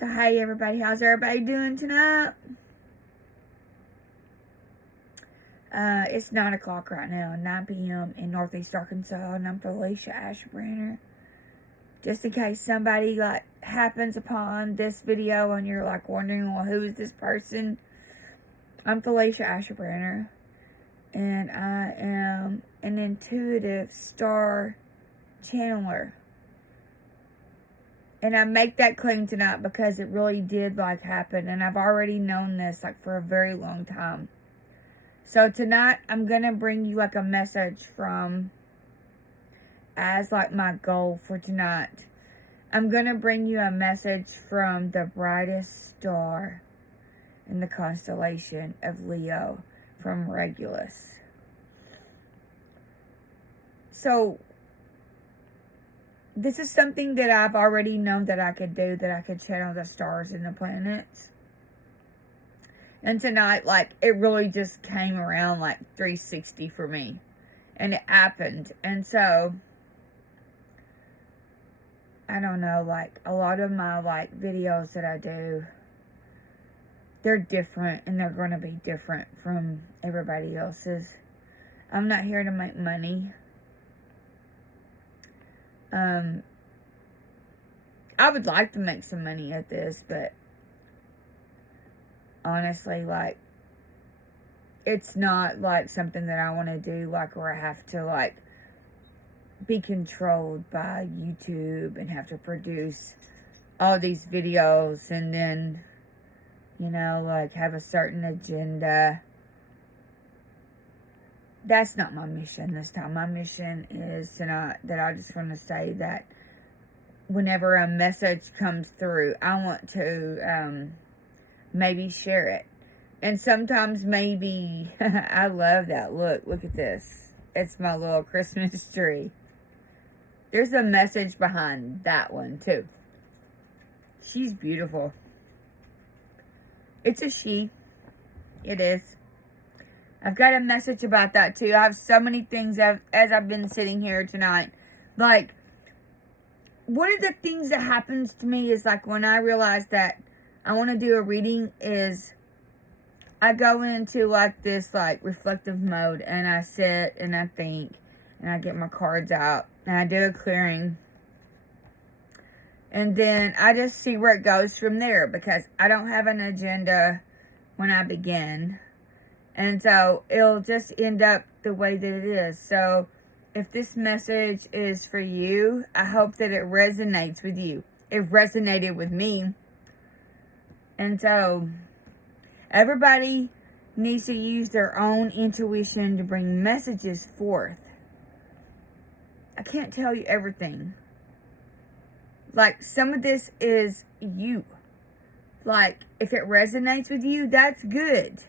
So, hey everybody, how's everybody doing tonight? It's 9 o'clock right now, 9 p.m. in Northeast Arkansas, and I'm Felicia Ashbrenner. Just in case somebody, happens upon this video and you're, wondering, well, who is this person? I'm Felicia Ashbrenner, and I am an intuitive STAHR channeler. And I make that claim tonight because it really did, happen. And I've already known this, for a very long time. So tonight, I'm going to bring you, a message from, as, my goal for tonight. I'm going to bring you a message from the brightest star in the constellation of Leo, from Regulus. So, this is something that I've already known that I could do, that I could channel the stars and the planets. And tonight, it really just came around 360 for me. And it happened. And so, I don't know, a lot of my, videos that I do, they're different. And they're going to be different from everybody else's. I'm not here to make money. I would like to make some money at this, but honestly, it's not, something that I want to do, where I have to, be controlled by YouTube and have to produce all these videos and then, have a certain agenda. That's not my mission this time. My mission is tonight that I just want to say that whenever a message comes through, I want to maybe share it. And sometimes maybe, I love that. Look at this. It's my little Christmas tree. There's a message behind that one too. She's beautiful. It's a she. It is. I've got a message about that too. I have so many things as I've been sitting here tonight. One of the things that happens to me is when I realize that I want to do a reading is I go into this reflective mode and I sit and I think and I get my cards out and I do a clearing. And then I just see where it goes from there because I don't have an agenda when I begin. And so, it'll just end up the way that it is. So, if this message is for you, I hope that it resonates with you. It resonated with me. And so, everybody needs to use their own intuition to bring messages forth. I can't tell you everything. Some of this is you. If it resonates with you, that's good.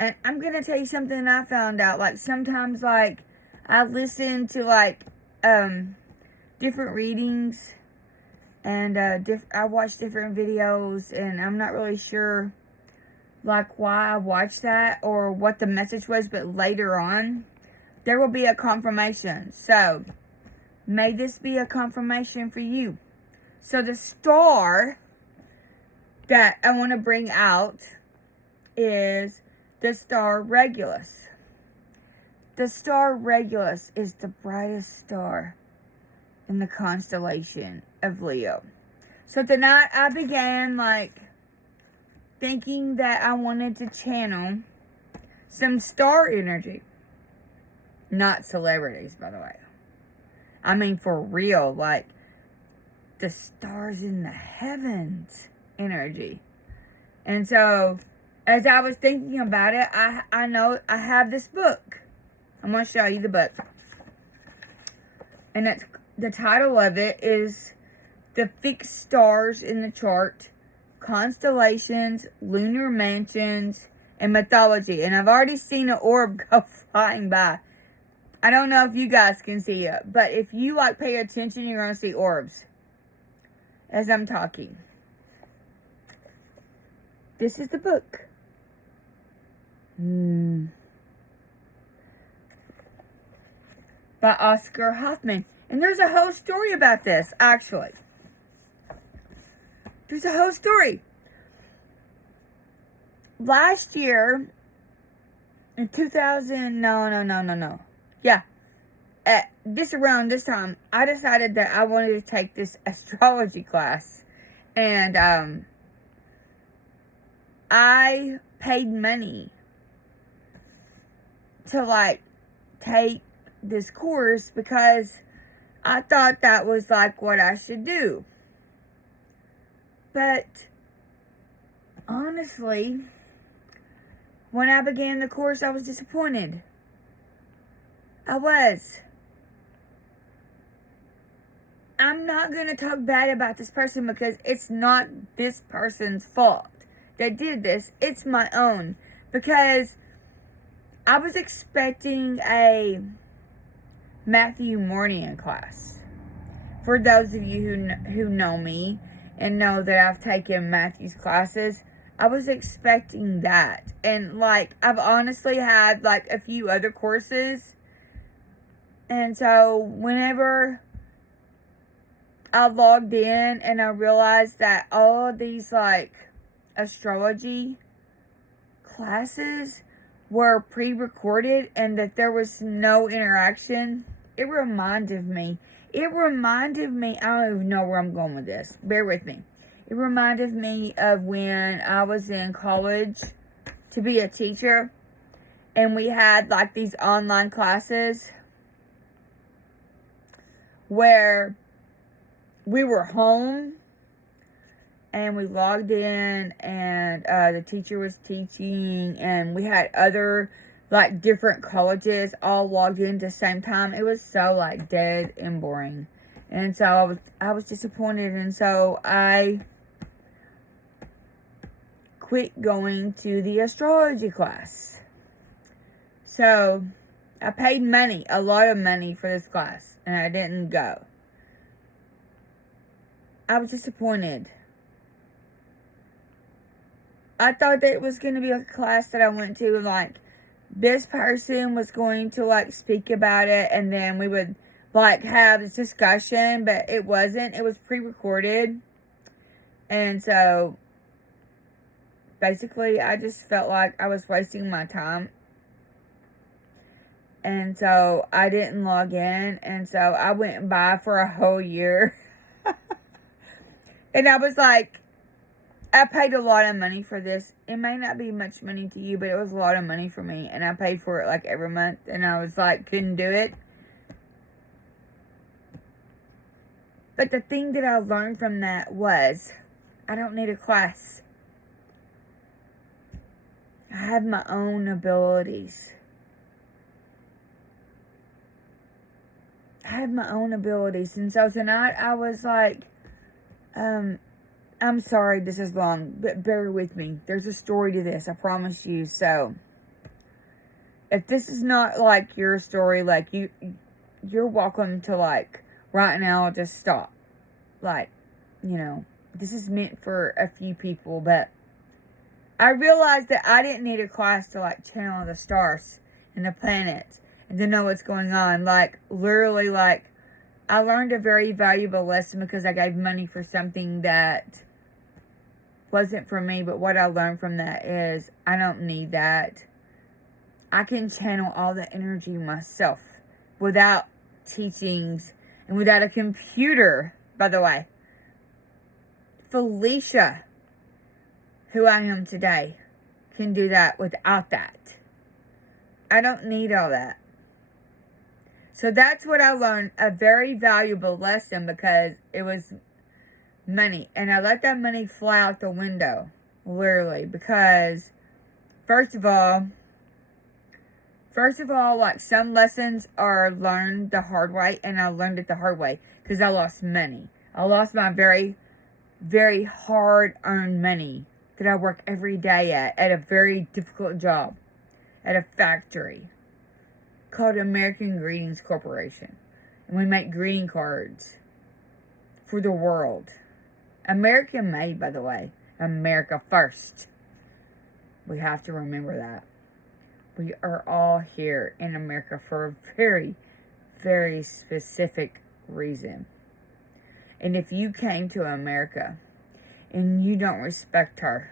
And I'm going to tell you something I found out. Sometimes, I listen to, different readings. And, I watch different videos. And I'm not really sure, why I watched that. Or what the message was. But later on, there will be a confirmation. So, may this be a confirmation for you. So, the star that I want to bring out is the star Regulus. The star Regulus is the brightest star in the constellation of Leo. So tonight I began thinking that I wanted to channel some star energy. Not celebrities, by the way. I mean for real, the stars in the heavens energy. And so as I was thinking about it, I know I have this book. I'm going to show you the book. And the title of it is The Fixed Stars in the Chart, Constellations, Lunar Mansions, and Mythology. And I've already seen an orb go flying by. I don't know if you guys can see it. But if you pay attention, you're going to see orbs. As I'm talking. This is the book. By Oscar Hoffman. And there's a whole story about this, actually. There's a whole story. Last year, in 2000, no. Yeah, this around this time, I decided that I wanted to take this astrology class. And, I paid money to, like, take this course because I thought that was, like, what I should do. But, honestly, when I began the course, I was disappointed. I was. I'm not going to talk bad about this person because it's not this person's fault that did this. It's my own. Because I was expecting a Matthew Morning class. For those of you who know me and know that I've taken Matthew's classes, I was expecting that. And, like, I've honestly had, like, a few other courses. And so, whenever I logged in and I realized that all of these, like, astrology classes were pre-recorded and that there was no interaction, it reminded me, I don't even know where I'm going with this. Bear with me. It reminded me of when I was in college to be a teacher and we had, like, these online classes where we were home and we logged in and the teacher was teaching and we had other, like, different colleges all logged in at the same time. It was so, like, dead and boring. And so I was disappointed, and so I quit going to the astrology class. So I paid money, a lot of money for this class, and I didn't go. I was disappointed. I thought that it was going to be a class that I went to, and, like, this person was going to, like, speak about it, and then we would, like, have this discussion, but it wasn't. It was pre-recorded. And so, basically, I just felt like I was wasting my time. And so, I didn't log in, and so I went by for a whole year. And I was like, I paid a lot of money for this. It may not be much money to you, but it was a lot of money for me. And I paid for it, like, every month. And I was like, couldn't do it. But the thing that I learned from that was, I don't need a class. I have my own abilities. And so tonight I was like, I'm sorry this is long, but bear with me. There's a story to this, I promise you. So, if this is not, like, your story, like, you're welcome to, like, right now just stop. Like, you know, this is meant for a few people, but I realized that I didn't need a class to, like, channel the stars and the planets and to know what's going on. Like, literally, like, I learned a very valuable lesson because I gave money for something that wasn't for me. But what I learned from that is I don't need that. I can channel all the energy myself without teachings and without a computer, by the way. Felicia, who I am today, can do that without that. I don't need all that. So that's what I learned, a very valuable lesson, because it was money. And I let that money fly out the window, literally, because first of all, like, some lessons are learned the hard way, and I learned it the hard way because I lost money. I lost my very, very hard-earned money that I work every day at a very difficult job at a factory called American Greetings Corporation. And we make greeting cards for the world. American made, by the way. America first. We have to remember that. We are all here in America for a very, very specific reason. And if you came to America and you don't respect her,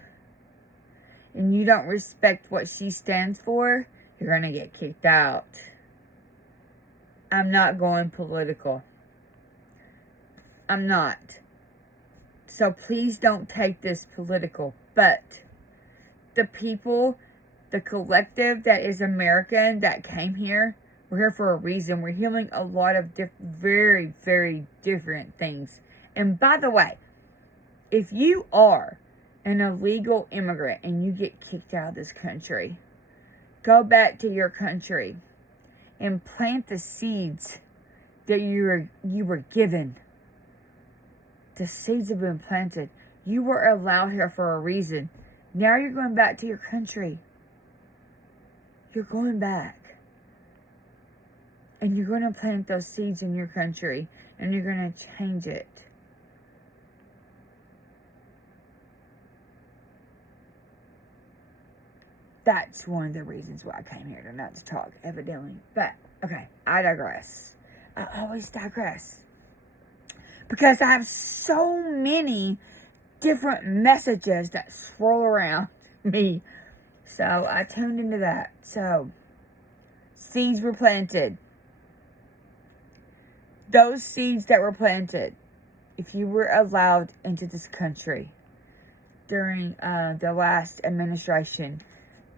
and you don't respect what she stands for, you're going to get kicked out. I'm not going political. I'm not. So please don't take this political. But the people, the collective that is American that came here, we're here for a reason. We're healing a lot of very, very different things. And by the way, if you are an illegal immigrant and you get kicked out of this country, go back to your country and plant the seeds that you were given. The seeds have been planted. You were allowed here for a reason. Now you're going back to your country. You're going back. And you're going to plant those seeds in your country. And you're going to change it. That's one of the reasons why I came here tonight to talk, evidently. But, okay, I digress. I always digress. Because I have so many different messages that swirl around me. So, I tuned into that. So, seeds were planted. Those seeds that were planted, if you were allowed into this country during the last administration,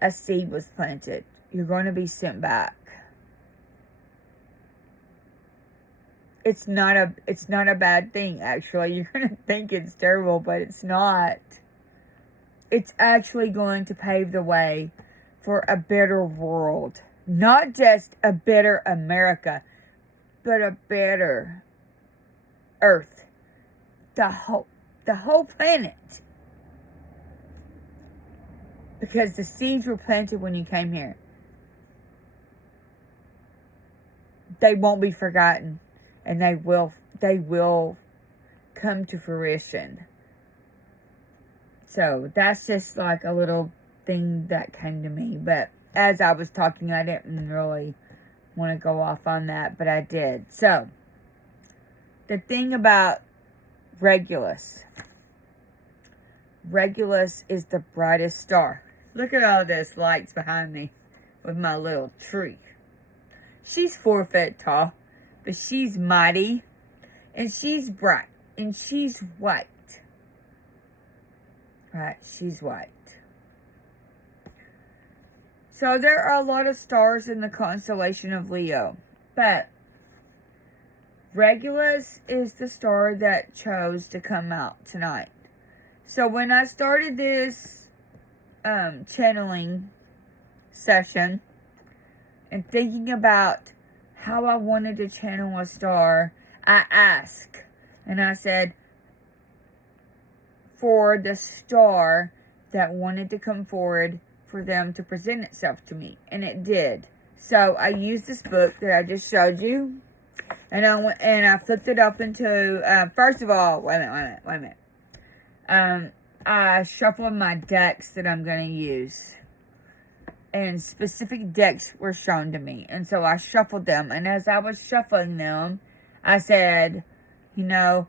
a seed was planted. You're going to be sent back. It's not a bad thing, actually. You're going to think it's terrible, but it's not. It's actually going to pave the way for a better world. Not just a better America, but a better Earth. The whole planet. Because the seeds were planted when you came here. They won't be forgotten. And they will come to fruition. So, that's just like a little thing that came to me. But as I was talking, I didn't really want to go off on that. But I did. So, the thing about Regulus. Regulus is the brightest star. Look at all those lights behind me with my little tree. She's 4 feet tall, but she's mighty, and she's bright, and she's white. Right, she's white. So there are a lot of stars in the constellation of Leo, but Regulus is the star that chose to come out tonight. So when I started this channeling session and thinking about how I wanted to channel a star, I asked, and I said, for the star that wanted to come forward, for them to present itself to me, and it did. So I used this book that I just showed you, and I flipped it up into, first of all, wait a minute. I shuffled my decks that I'm going to use. And specific decks were shown to me. And so I shuffled them. And as I was shuffling them, I said, you know,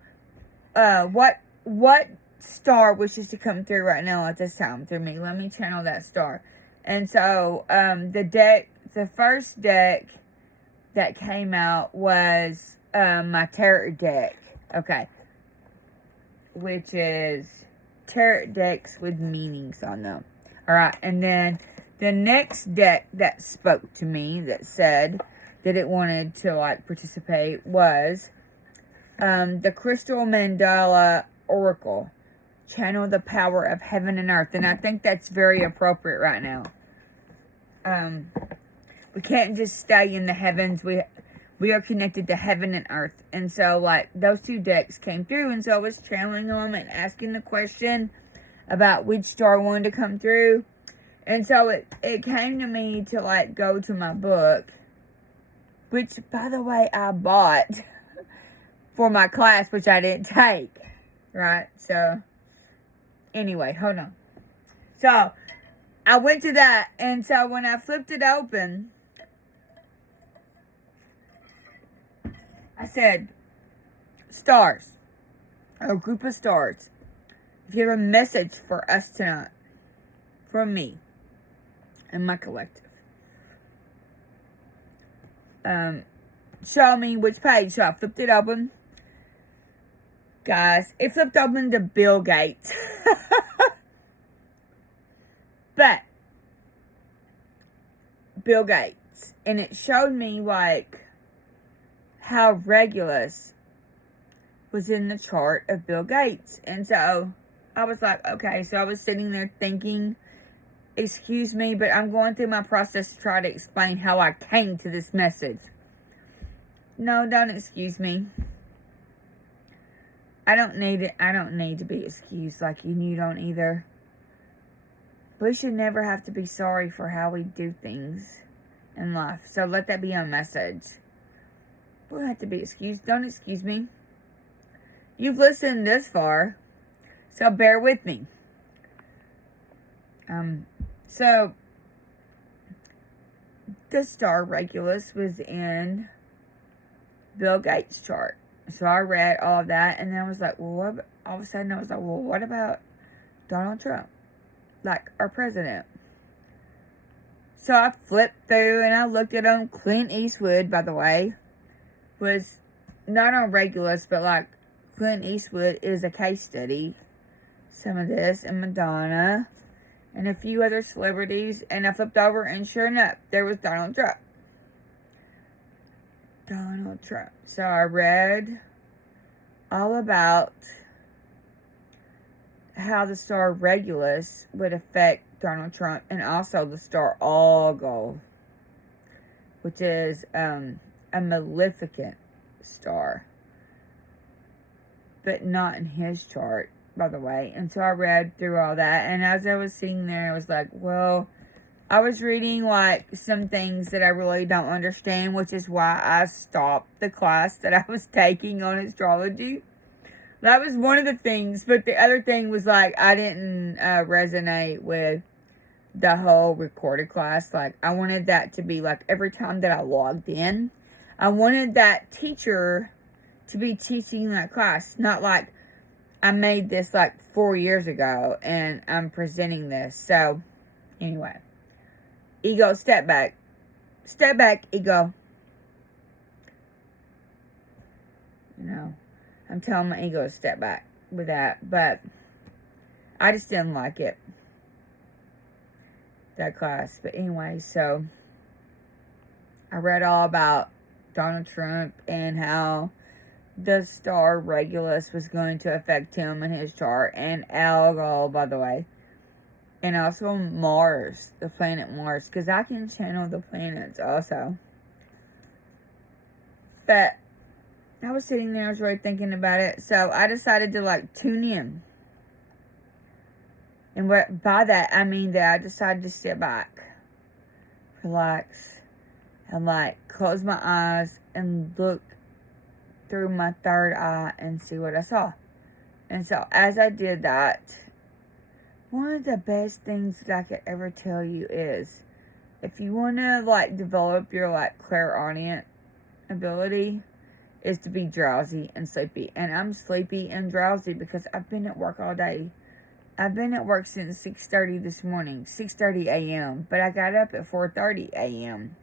what star wishes to come through right now at this time through me? Let me channel that star. And so the first deck that came out was my tarot deck. Okay. Which is tarot decks with meanings on them. Alright, and then the next deck that spoke to me, that said that it wanted to, like, participate, was the Crystal Mandala Oracle. Channel the power of heaven and earth. And I think that's very appropriate right now. We can't just stay in the heavens. We are connected to heaven and earth. And so, like, those two decks came through. And so I was channeling them and asking the question about which star wanted to come through. And so it came to me to, like, go to my book. Which, by the way, I bought for my class, which I didn't take. Right? So, anyway, hold on. So, I went to that. And so, when I flipped it open, I said, stars, a group of stars. if you have a message for us tonight, from me and my collective, show me which page. So I flipped it open. Guys, it flipped open to Bill Gates. But Bill Gates. And it showed me, like, how Regulus was in the chart of Bill Gates. And so I was like, okay. So I was sitting there thinking, excuse me, but I'm going through my process to try to explain how I came to this message. No, don't excuse me. I don't need it. I don't need to be excused like you. You don't either. We should never have to be sorry for how we do things in life. So let that be a message. We don't have to be excused. Don't excuse me. You've listened this far, so bear with me. So the star Regulus was in Bill Gates' chart. So I read all of that, and then I was like, well, what? All of a sudden I was like, well, what about Donald Trump? Like, our president. So I flipped through, and I looked at him. Clint Eastwood, by the way, was not on Regulus, but like, Clint Eastwood is a case study. Some of this, and Madonna, and a few other celebrities, and I flipped over, and sure enough, there was Donald Trump. Donald Trump. So I read all about how the star Regulus would affect Donald Trump, and also the star Algol, which is a maleficent star, but not in his chart, by the way. And so I read through all that, and as I was sitting there, I was like, well, I was reading, like, some things that I really don't understand, which is why I stopped the class that I was taking on astrology. That was one of the things, but the other thing was, like, I didn't resonate with the whole recorded class. Like, I wanted that to be, like, every time that I logged in, I wanted that teacher to be teaching that class, not like I made this, like, 4 years ago, and I'm presenting this. So, anyway. Ego, step back. Step back, ego. You know, I'm telling my ego to step back with that. But I just didn't like it. That class. But anyway, so I read all about Donald Trump and how the star Regulus was going to affect him and his chart. And Algol, by the way. And also Mars, the planet Mars, because I can channel the planets also. But I was sitting there, I was really thinking about it. So I decided to, like, tune in. And what by that, I mean that I decided to sit back, relax, and, like, close my eyes and look through my third eye and see what I saw. And so as I did that, one of the best things that I could ever tell you is, if you want to, like, develop your, like, clairaudient ability, is to be drowsy and sleepy. And I'm sleepy and drowsy because I've been at work all day. I've been at work since 6:30 this morning, 6:30 a.m., but I got up at 4:30 a.m.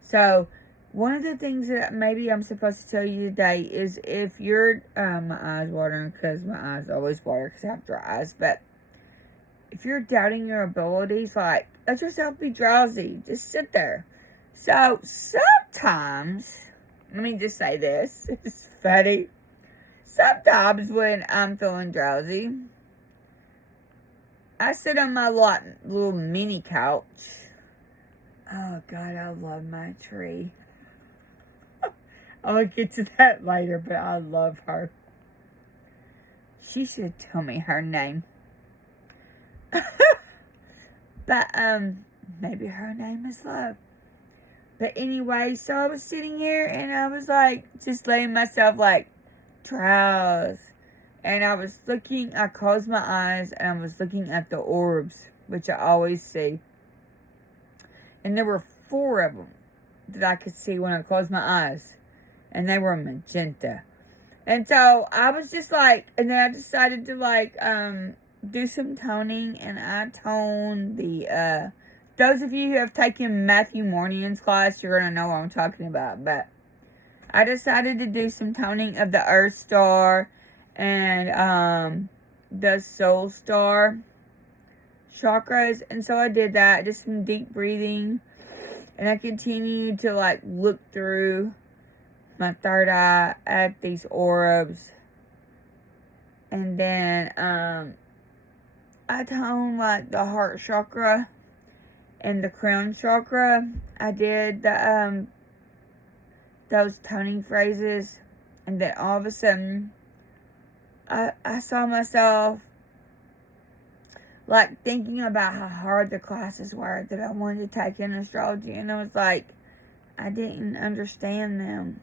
So, one of the things that maybe I'm supposed to tell you today is, if you're, my eyes watering because my eyes always water because I have dry eyes, but if you're doubting your abilities, like, let yourself be drowsy. Just sit there. So, sometimes, let me just say this. It's funny. Sometimes when I'm feeling drowsy, I sit on my little mini couch. Oh, God, I love my tree. I'll get to that later, but I love her. She should tell me her name. But, maybe her name is Love. But anyway, so I was sitting here, and I was, like, just letting myself, like, drowse. And I was looking, I closed my eyes, and I was looking at the orbs, which I always see. And there were 4 of them that I could see when I closed my eyes. And they were magenta. And so I was just like, and then I decided to, like, do some toning, and I toned the, those of you who have taken Matthew Morning's class, you're going to know what I'm talking about, but I decided to do some toning of the Earth Star and, the Soul Star chakras, and so I did that, just some deep breathing, and I continued to, like, look through my third eye at these orbs, and then, I toned, like, the heart chakra and the crown chakra. I did the, those toning phrases, and then all of a sudden, I saw myself, like, thinking about how hard the classes were that I wanted to take in astrology, and I was like, I didn't understand them.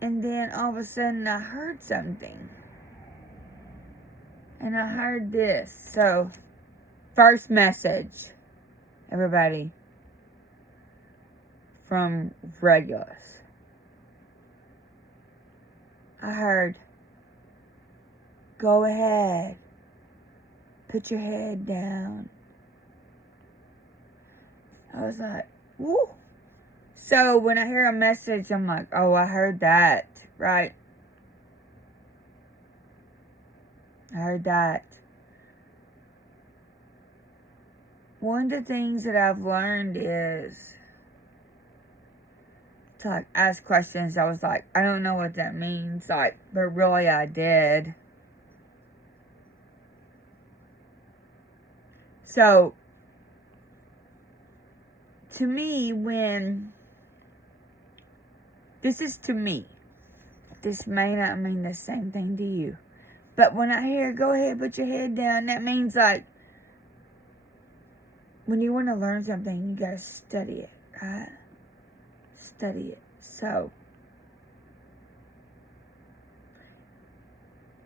And then all of a sudden I heard something. And I heard this. So, first message, everybody, from Regulus. I heard, go ahead, put your head down. I was like, woo. So when I hear a message, I'm like, oh, I heard that, right? I heard that. One of the things that I've learned is to, like, ask questions. I was like, I don't know what that means, like, but really I did. So, to me, this is to me. This may not mean the same thing to you. But when I hear, go ahead, put your head down, that means, like, when you want to learn something, you gotta study it, right? Study it. So,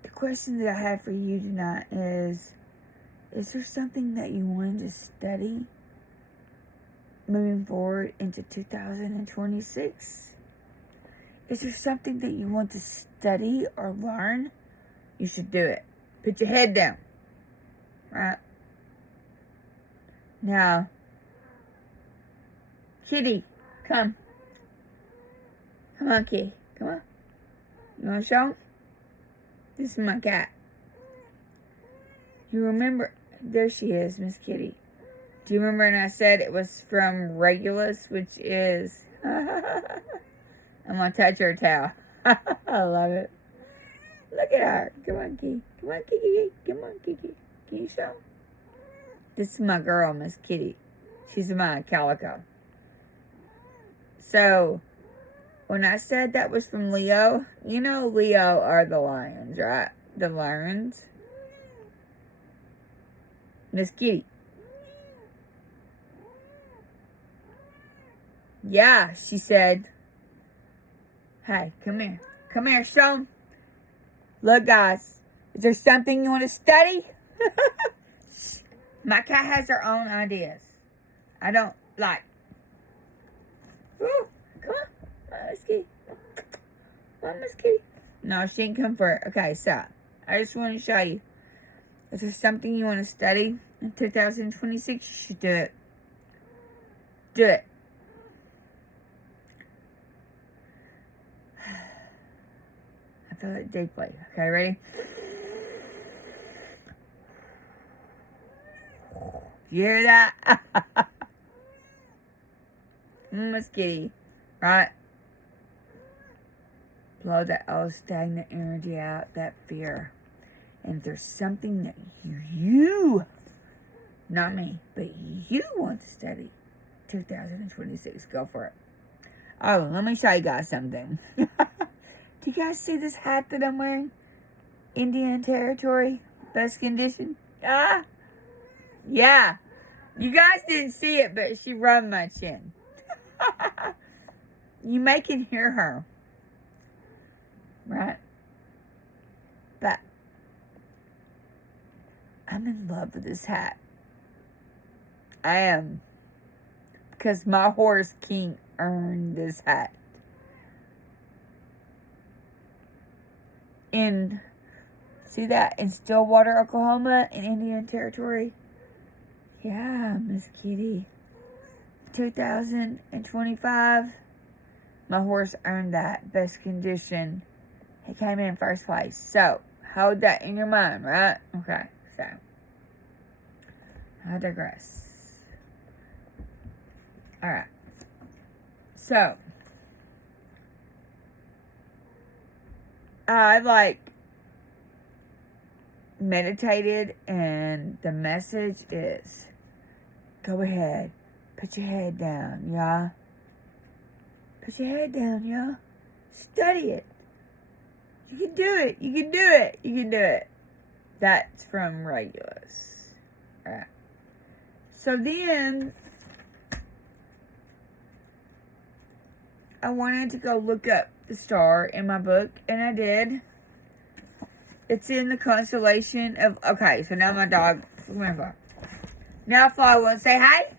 the question that I have for you tonight is there something that you wanted to study moving forward into 2026? Is there something that you want to study or learn? You should do it. Put your head down. Right? Now, Kitty, come. Come on, Kitty. Come on. You want to show 'em? This is my cat. You remember? There she is, Miss Kitty. Do you remember when I said it was from Regulus, which is... I'm going to touch her tail. I love it. Look at her. Come on, Kitty. Come on, Kitty. Come on, Kitty. Can you show? This is my girl, Miss Kitty. She's my calico. So, when I said that was from Leo, you know Leo are the lions, right? The lions. Miss Kitty. Yeah, she said. Hey, come here. Come here, show 'em. Look, guys. Is there something you want to study? My cat has her own ideas. I don't like. Ooh, come on. Come on, Miss Kitty. Come on, Miss Kitty. No, she didn't come for it. Okay, so I just want to show you. Is there something you want to study in 2026? You should do it. Do it. I feel it deeply. Okay, ready? You hear that? Miss Kitty, right? Blow that old stagnant energy out, that fear. And if there's something that you, not me, but you want to study 2026, go for it. Oh, let me show you guys something. Do you guys see this hat that I'm wearing? Indian Territory, best condition. Ah, yeah. You guys didn't see it, but she rubbed my chin. You may can hear her. Right? But I'm in love with this hat. I am. Because my horse king earned this hat. In See that? In Stillwater, Oklahoma, in Indian Territory. Yeah, Miss Kitty. 2025. My horse earned that. Best condition. He came in first place. So, hold that in your mind, right? Okay, so. I digress. Alright. So. I meditated, and the message is, go ahead. Put your head down, y'all. Put your head down, y'all. Study it. You can do it. You can do it. You can do it. That's from Regulus. Alright. So then, I wanted to go look up the star in my book, and I did. It's in the constellation of, okay, so now my dog, now Fly wants to say hi.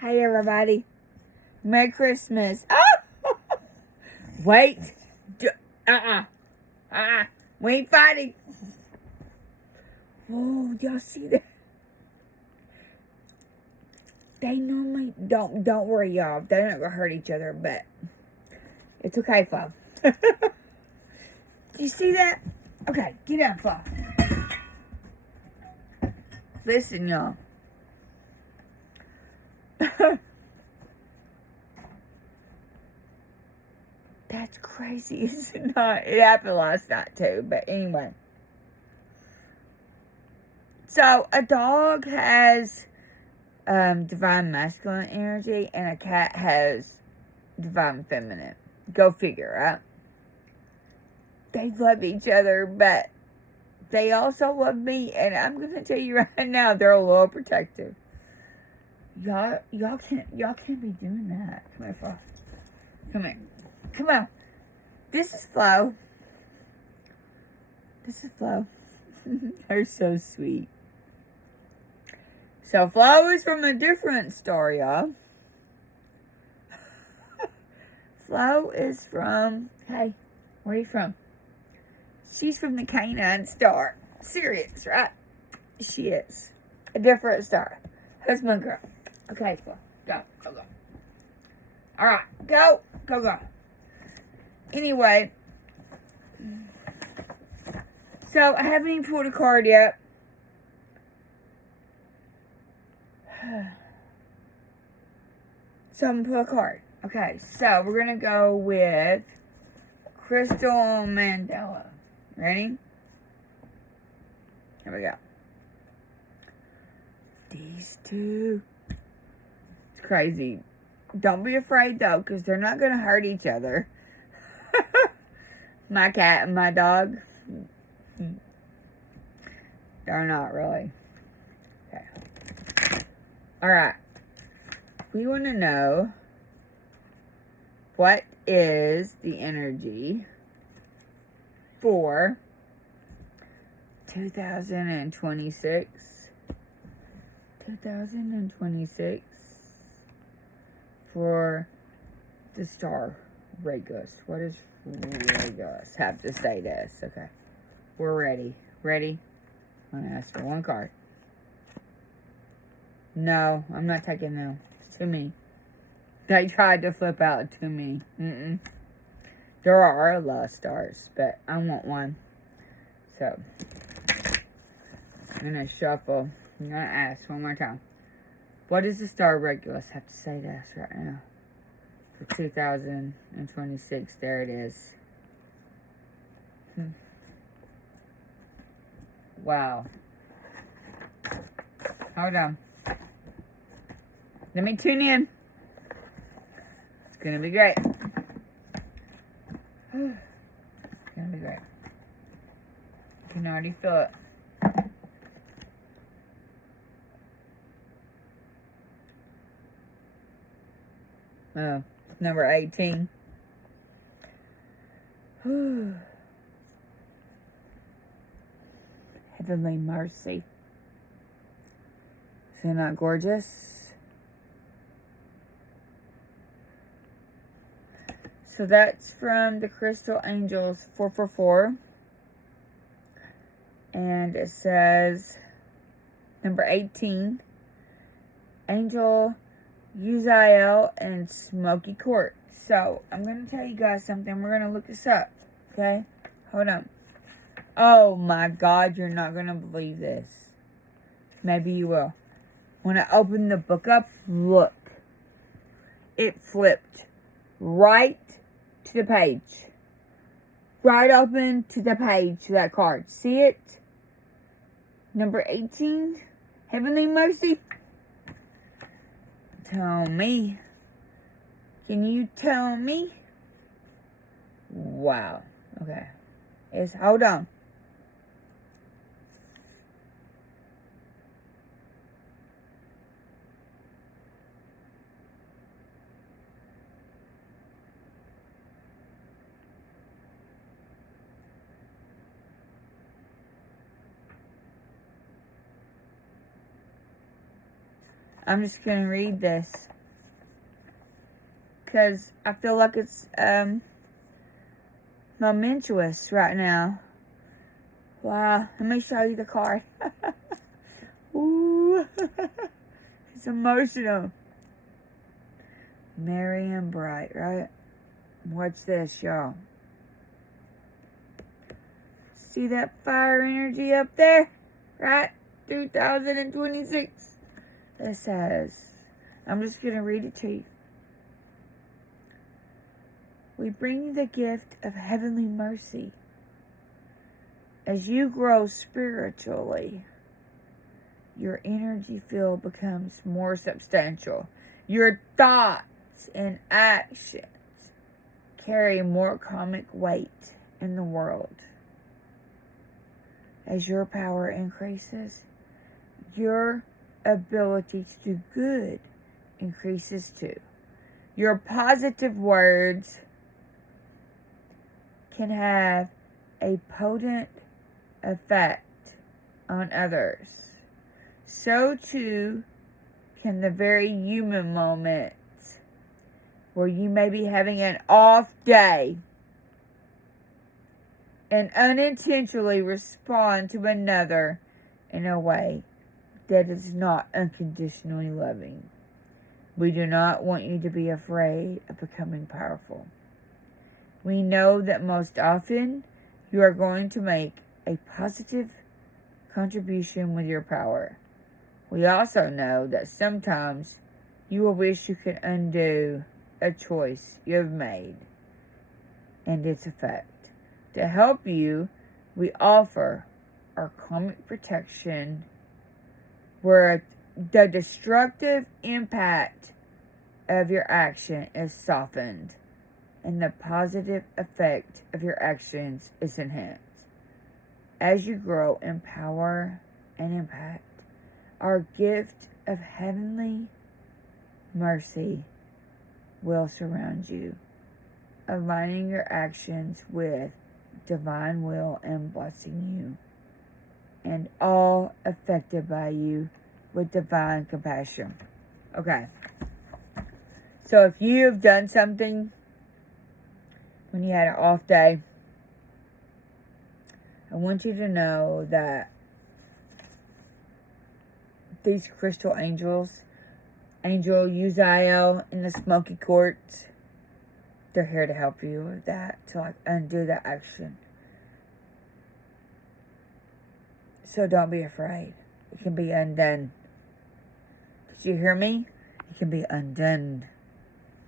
Hey, everybody. Merry Christmas. Oh! Wait. We ain't fighting. Oh, y'all see that? They normally don't worry, y'all. They're not gonna hurt each other, but it's okay, Flo. Do you see that? Okay, get down, Flo. Listen, y'all. That's crazy, is it not? It happened last night too, but anyway. So, a dog has divine masculine energy, and a cat has divine feminine. Go figure, right? They love each other, but they also love me, and I'm gonna tell you right now, they're a little protective. Y'all can't be doing that. Come here, Flo. Come here. Come on. This is Flo. This is Flo. They're so sweet. So, Flo is from a different star, y'all. Flo is from, hey, where are you from? She's from the Canine star. Serious, right? She is. A different star. Husband girl. Okay, Flo. Go. Alright, go. Anyway. So, I haven't even pulled a card yet. So, I'm going to pull a card. Okay, so we're going to go with Crystal Mandela. Ready? Here we go. These two. It's crazy. Don't be afraid, though, because they're not going to hurt each other. My cat and my dog. They're not really. Okay. Alright. We want to know, what is the energy for 2026? 2026 for the star Regulus. What does Regulus have to say to us? Okay. We're ready. Ready? I'm going to ask for one card. No, I'm not taking no. It's to me. They tried to flip out to me. There are a lot of stars, but I want one. So, I'm going to shuffle. I'm going to ask one more time. What does the star Regulus have to say to us right now? For 2026, there it is. Wow. Hold on. Let me tune in. It's gonna be great. It's gonna be great. I can already feel it. Oh, number 18. Heavenly mercy. Is it not gorgeous? So that's from the Crystal Angels 444. And it says, number 18, Angel Uzziel and Smoky Court. So, I'm going to tell you guys something. We're going to look this up. Okay? Hold on. Oh my God, you're not going to believe this. Maybe you will. When I opened the book up, look. It flipped right to the page. Right open to the page, to that card. See it? Number 18, Heavenly Mercy. Tell me. Can you tell me? Wow. Okay. Hold on. I'm just going to read this. Because I feel like it's momentous right now. Wow. Let me show you the card. Ooh. It's emotional. Merry and bright, right? Watch this, y'all. See that fire energy up there? Right? 2026. It says, I'm just going to read it to you. We bring you the gift of heavenly mercy. As you grow spiritually, your energy field becomes more substantial. Your thoughts and actions carry more karmic weight in the world. As your power increases, your ability to do good increases too. Your positive words can have a potent effect on others. So too can the very human moments where you may be having an off day and unintentionally respond to another in a way that is not unconditionally loving. We do not want you to be afraid of becoming powerful. We know that most often you are going to make a positive contribution with your power. We also know that sometimes you will wish you could undo a choice you have made and its effect. To help you, we offer our karmic protection where the destructive impact of your action is softened and the positive effect of your actions is enhanced. As you grow in power and impact, our gift of heavenly mercy will surround you, aligning your actions with divine will and blessing you, and all affected by you with divine compassion. Okay. So if you have done something when you had an off day, I want you to know that these crystal angels, Angel Uzziel in the Smoky Court, they're here to help you with that, to undo that action. So don't be afraid. It can be undone. Did you hear me? It can be undone.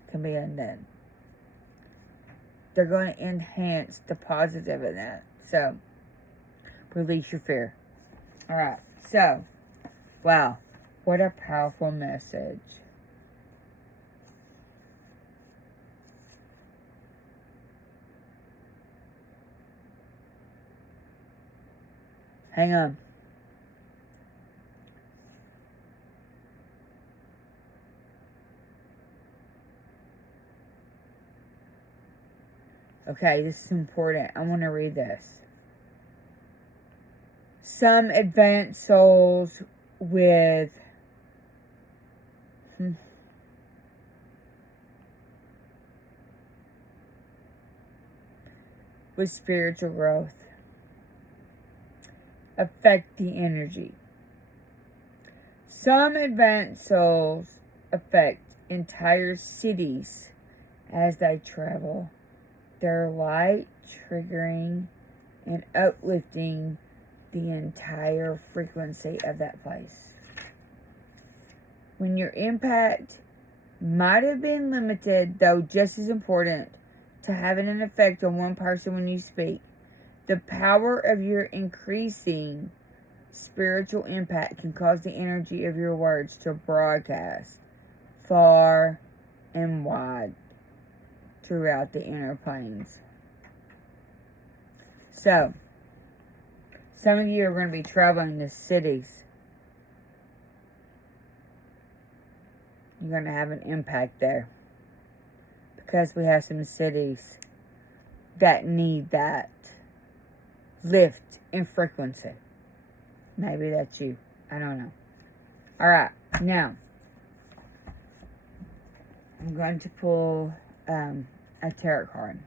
It can be undone. They're going to enhance the positive in that. So, release your fear. Alright, so, wow. What a powerful message. Hang on. Okay, this is important. I want to read this. Some advanced souls with spiritual growth affect the energy. Some advanced souls affect entire cities as they travel. Their light triggering and uplifting the entire frequency of that place. When your impact might have been limited, though just as important to having an effect on one person when you speak, the power of your increasing spiritual impact can cause the energy of your words to broadcast far and wide throughout the inner planes. So, some of you are going to be traveling to cities. You're going to have an impact there. Because we have some cities that need that lift in frequency. Maybe that's you. I don't know. Alright, now I'm going to pull a tarot card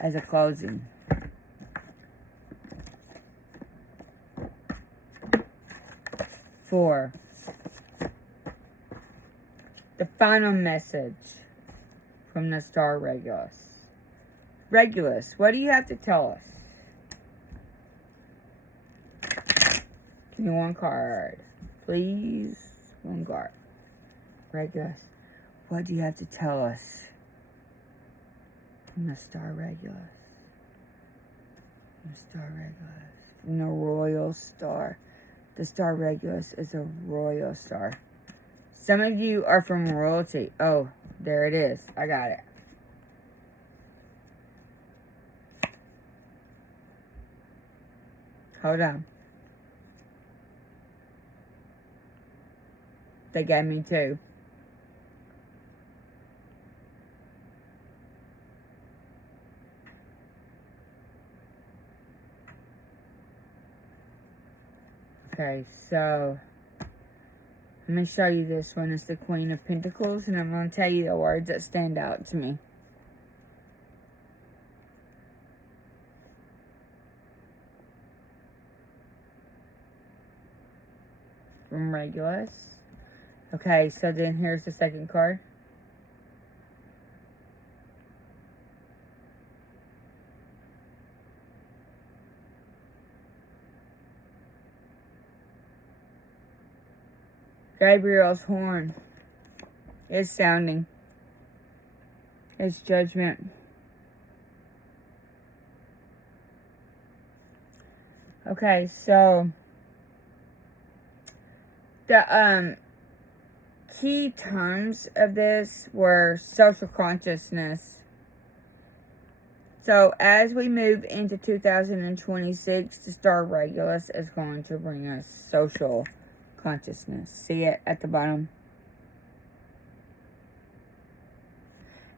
as a closing. For the final message from the STAHR Regulus. Regulus, what do you have to tell us? Give me one card. Please. One card. Regulus, what do you have to tell us from the STAHR Regulus? The STAHR Regulus. From the Royal Star. The STAHR Regulus is a royal star. Some of you are from royalty. Oh, there it is. I got it. Hold on. They gave me two. Okay, so let me show you this one. It's the Queen of Pentacles, and I'm going to tell you the words that stand out to me. From Regulus. Okay, so then here's the second card. Gabriel's horn is sounding. It's judgment. Okay, so the key terms of this were social consciousness. So as we move into 2026, the STAHR Regulus is going to bring us social consciousness. See it at the bottom?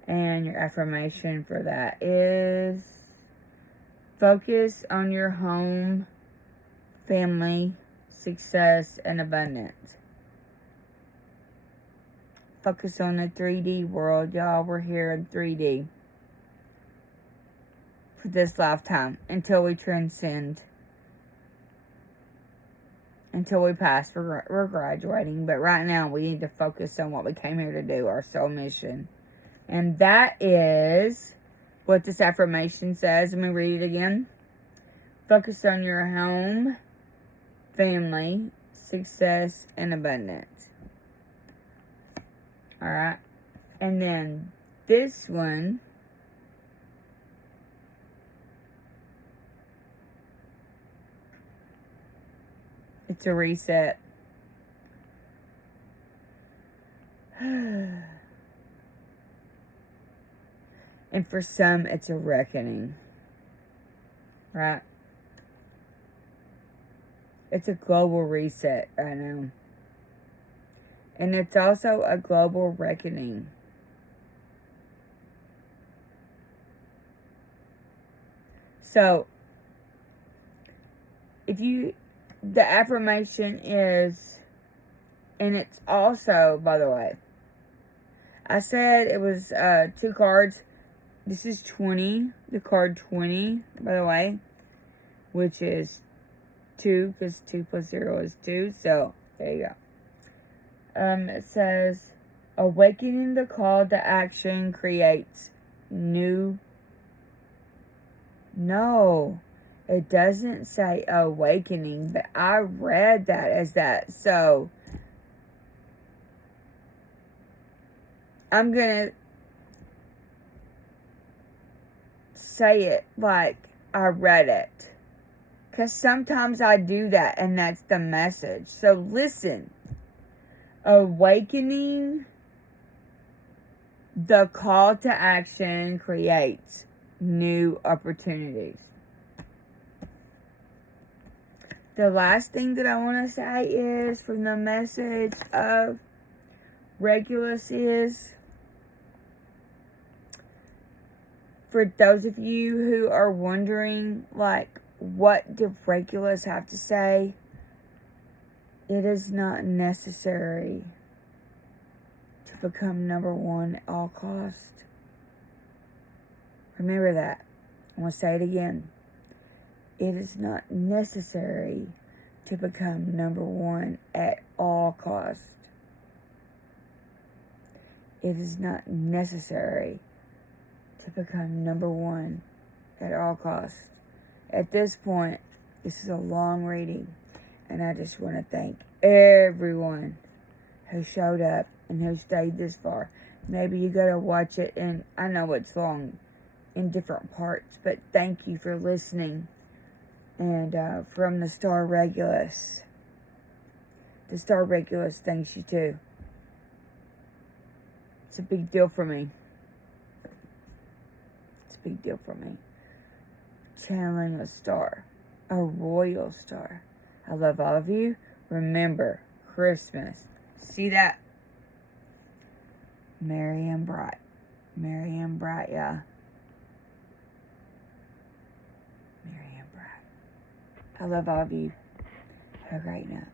And your affirmation for that is focus on your home, family, success, and abundance. Focus on the 3D world, y'all. We're here in 3D for this lifetime until we transcend. Until we pass, we're graduating. But right now, we need to focus on what we came here to do, our soul mission. And that is what this affirmation says. Let me read it again. Focus on your home, family, success, and abundance. Alright. And then this one. It's a reset. And for some, it's a reckoning. Right? It's a global reset right now. And it's also a global reckoning. So, the affirmation is, and it's also, by the way, I said it was 2 cards. This is 20, the card 20, by the way, which is 2, because 2 plus 0 is 2, so there you go. It says, awakening the call to action creates new. No, it doesn't say awakening, but I read that as that, so I'm gonna say it like I read it, because sometimes I do that, and that's the message. So listen, awakening the call to action creates new opportunities. The last thing that I want to say is, from the message of Regulus, is, for those of you who are wondering, like, what did Regulus have to say? It is not necessary to become number one at all costs. Remember that. I want to say it again. It is not necessary to become number one at all costs. It is not necessary to become number one at all costs. At this point, this is a long reading, and I just want to thank everyone who showed up and who stayed this far. Maybe you gotta watch it, and I know it's long in different parts, but thank you for listening. And from the STAHR Regulus, the STAHR Regulus thanks you too. It's a big deal for me. It's a big deal for me. Channeling a star, a royal star. I love all of you. Remember, Christmas. See that? Merry and bright. Merry and bright, yeah. Merry and bright. I love all of you. Have a great night.